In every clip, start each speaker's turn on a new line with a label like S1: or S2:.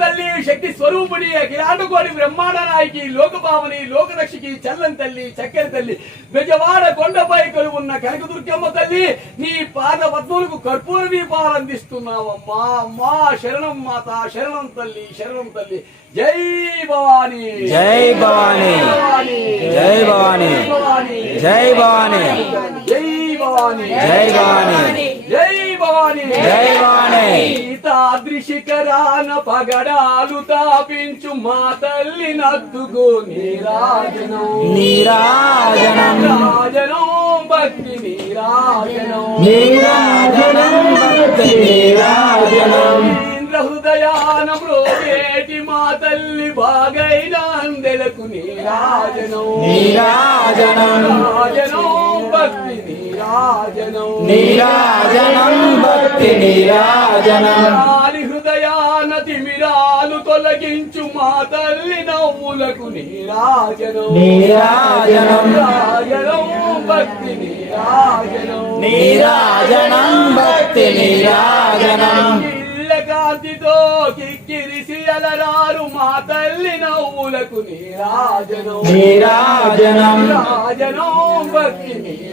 S1: తల్లి శక్తి స్వరూపుడి అఖిలాండకోడి బ్రహ్మాండ నాయకి లోకపావని లోకరక్షకి చల్లని తల్లి చక్కెర తల్లి బెజవాడ కొండపై కొలువున్న కనకదుర్గమ్మ తల్లి నీ పాద పద్ములకు కర్పూర దీపాలు అందిస్తున్నావమ్మా. అమ్మా శరణం మాత శరణం తల్లి శరణం తల్లి. జై భవాని.
S2: జై భవాని. జై భవాని. జై భవాని.
S1: జై భవాని.
S2: జై భవాని.
S1: జై భవాని.
S2: జై భవాని.
S1: సీతాద్రిశిఖరాన పగడాలు తాపించు మా తల్లి నద్దుకు నీరాజనం.
S2: నీరాజనం.
S1: రాజనం భక్తి నీరాజనం.
S2: నీరాజనం భక్తి నీరాజనం.
S1: ఇంద్ర హృదయాన మా తల్లి బాగైన అందెలకు నీరాజనం.
S2: నీరాజనం.
S1: రాజనం నీరాజనం.
S2: భక్తి నీరాజనం.
S1: హృదయాన తిమిరాలు తొలగించు మా తల్లి నవ్వులకు నీరాజనం.
S2: నీరాజనం.
S1: రాజనం భక్తి నీరాజనం.
S2: నీరాజనం భక్తి నీరాజనం.
S1: కాంతితో కిక్కిరిసి అలరారు మా తల్లి నవ్వులకు నీరాజనం.
S2: నీరాజనం.
S1: రాజనం భక్తి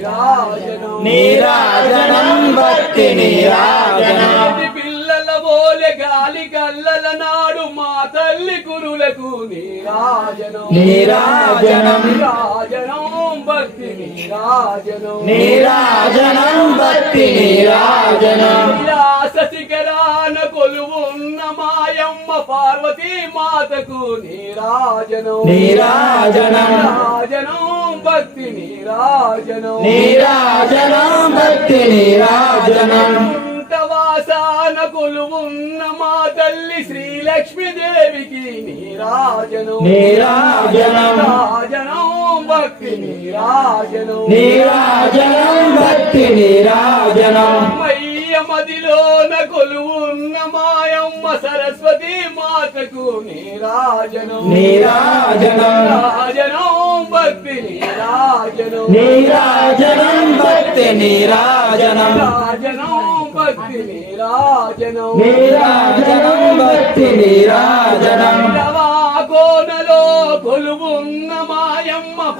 S1: నీరాజనం.
S2: భక్తి నీరాజనం.
S1: పిల్లల బోలె గాలి కల్లల నాడు మా తల్లి కురులకు నీరాజనం.
S2: నీరాజనం.
S1: నీరాజనం భక్తి నీరాజనం.
S2: నీరాజనం భక్తి నీరాజనం.
S1: విలాస శిఖరాన కొలువున్న మాయమ్మ పార్వతీ మాతకు నీరాజనం.
S2: నీరాజనం.
S1: నీరాజనం. భక్తి నీరాజనం
S2: నీరాజనం భక్తి నీరాజనం
S1: వాసాన కొలువున్న మా తల్లి శ్రీలక్ష్మీదేవికి నీరాజనం
S2: నీరాజనం
S1: రాజనం. భక్తి నీరాజనం
S2: నీరాజనం భక్తి నీరాజనం
S1: మదిలోన కొలువున్న మాయమ్మ సరస్వతి మాతకు నీరాజనం.
S2: నీరాజనం.
S1: రాజనం భక్తి నీరాజనం.
S2: నీరాజనం భక్తి నీరాజనం.
S1: రాజనం భక్తి నీరాజనం.
S2: నీరాజనం భక్తి నీరాజనం.
S1: కోనలో కొలువున్న మాయమ్మ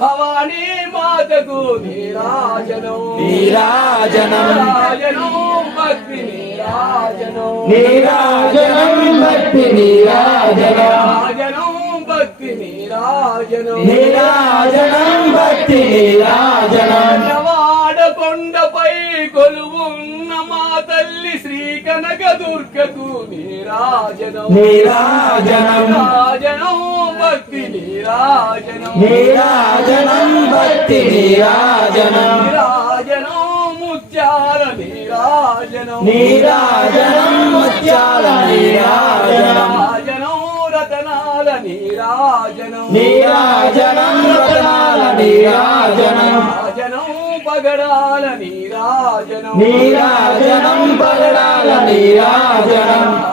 S1: భవానీ మాతకు నీరాజనం.
S2: నీరాజనం.
S1: రాజనం భక్తి నీరాజనం.
S2: నీరాజనం భక్తి నీరాజనం.
S1: రాజనం భక్తి నీరాజనం.
S2: నీరాజనం భక్తి నీరాజనం.
S1: కొండపై కొలువున్న మా తల్లి శ్రీ కనక దుర్గకు నీరాజనం.
S2: నీరాజనం.
S1: రాజనం భక్తి నీరాజనం.
S2: నీరాజనం భక్తి నీరాజనం.
S1: నీరాజనం ముత్యాల నీరాజనం.
S2: నీరాజనం ముత్యాల నీరాజనం
S1: రతనాల నీరాజనం.
S2: నీరాజనం రతనాల నీరాజనం.
S1: నీరాజనం పగడాల నీరాజనం.
S2: నీరాజనం పగడాల నీరాజనం.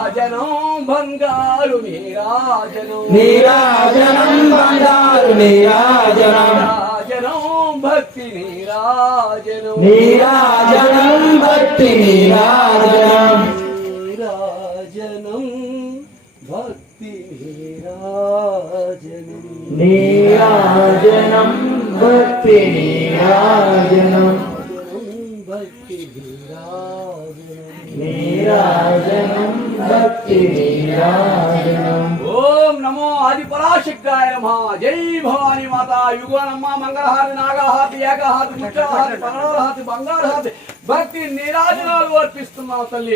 S1: బంగారు నీరాజనం.
S2: నీరాజనం బంగారు నీరాజనం.
S1: నీరాజనం భక్తి నీరాజనం.
S2: నీరాజనం భక్తి నీరాజనం.
S1: నీరాజనం భక్తి నీరాజనం.
S2: నీరాజనం భక్తి నీరాజనం.
S1: భక్తి నీరాజనం
S2: నీరాజనం. భక్తి
S1: ఓం నమో ఆది పరాశక్తాయ నమ. జై భవాని మాత. యుగనమ్మ మంగళహారి నాగహాతి ఏకహాతి ముఖ్యహాతి పంగళహాతి బంగారహాతి భక్తి నీరాజనాలు అర్పిస్తున్నావు తల్లి.